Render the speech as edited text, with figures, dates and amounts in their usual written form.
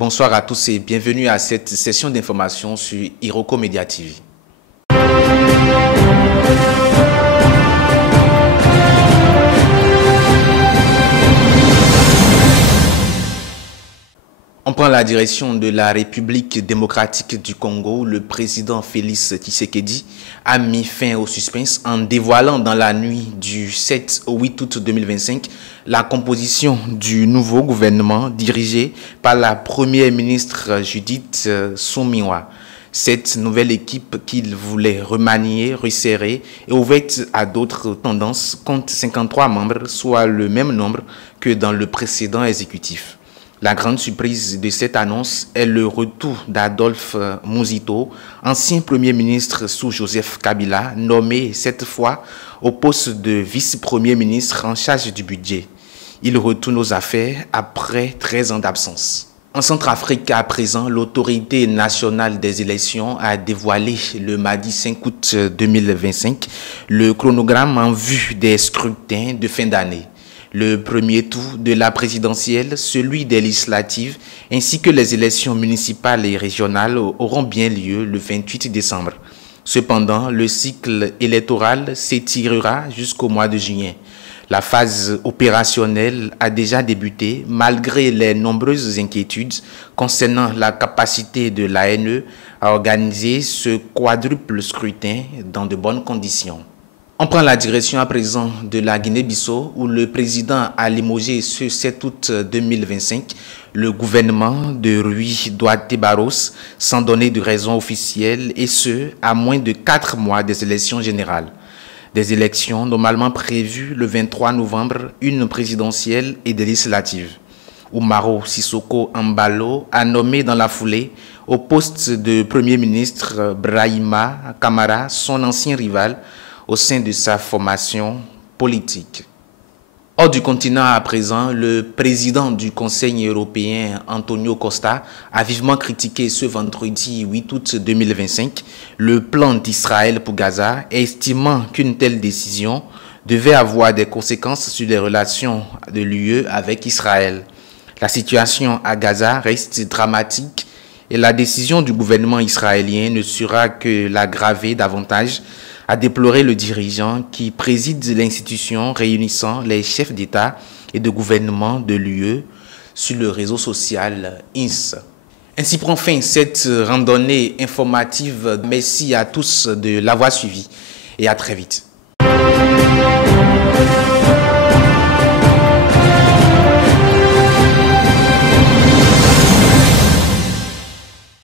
Bonsoir à tous et bienvenue à cette session d'information sur Iroko Media TV. On prend la direction de la République démocratique du Congo. Le président Félix Tshisekedi a mis fin au suspense en dévoilant dans la nuit du 7 au 8 août 2025 la composition du nouveau gouvernement dirigé par la première ministre Judith Suminwa. Cette nouvelle équipe qu'il voulait remanier, resserrer et ouverte à d'autres tendances compte 53 membres, soit le même nombre que dans le précédent exécutif. La grande surprise de cette annonce est le retour d'Adolphe Muzito, ancien Premier ministre sous Joseph Kabila, nommé cette fois au poste de vice-premier ministre en charge du budget. Il retourne aux affaires après 13 ans d'absence. En Centrafrique, à présent, l'autorité nationale des élections a dévoilé le mardi 5 août 2025 le chronogramme en vue des scrutins de fin d'année. Le premier tour de la présidentielle, celui des législatives, ainsi que les élections municipales et régionales auront bien lieu le 28 décembre. Cependant, le cycle électoral s'étirera jusqu'au mois de juin. La phase opérationnelle a déjà débuté malgré les nombreuses inquiétudes concernant la capacité de l'ANE à organiser ce quadruple scrutin dans de bonnes conditions. On prend la direction à présent de la Guinée-Bissau où le président a limogé ce 7 août 2025 le gouvernement de Rui Douate Barros sans donner de raison officielle et ce, à moins de 4 mois des élections générales. Des élections normalement prévues le 23 novembre, une présidentielle et des législatives. Umaro Sissoko Embalo a nommé dans la foulée au poste de Premier ministre Brahima Kamara son ancien rival au sein de sa formation politique. Hors du continent à présent, le président du Conseil européen, Antonio Costa, a vivement critiqué ce vendredi 8 août 2025 le plan d'Israël pour Gaza, estimant qu'une telle décision devait avoir des conséquences sur les relations de l'UE avec Israël. La situation à Gaza reste dramatique et la décision du gouvernement israélien ne sera que l'aggraver davantage, a déploré le dirigeant qui préside l'institution réunissant les chefs d'État et de gouvernement de l'UE sur le réseau social INS. Ainsi prend fin cette randonnée informative. Merci à tous de l'avoir suivi et à très vite.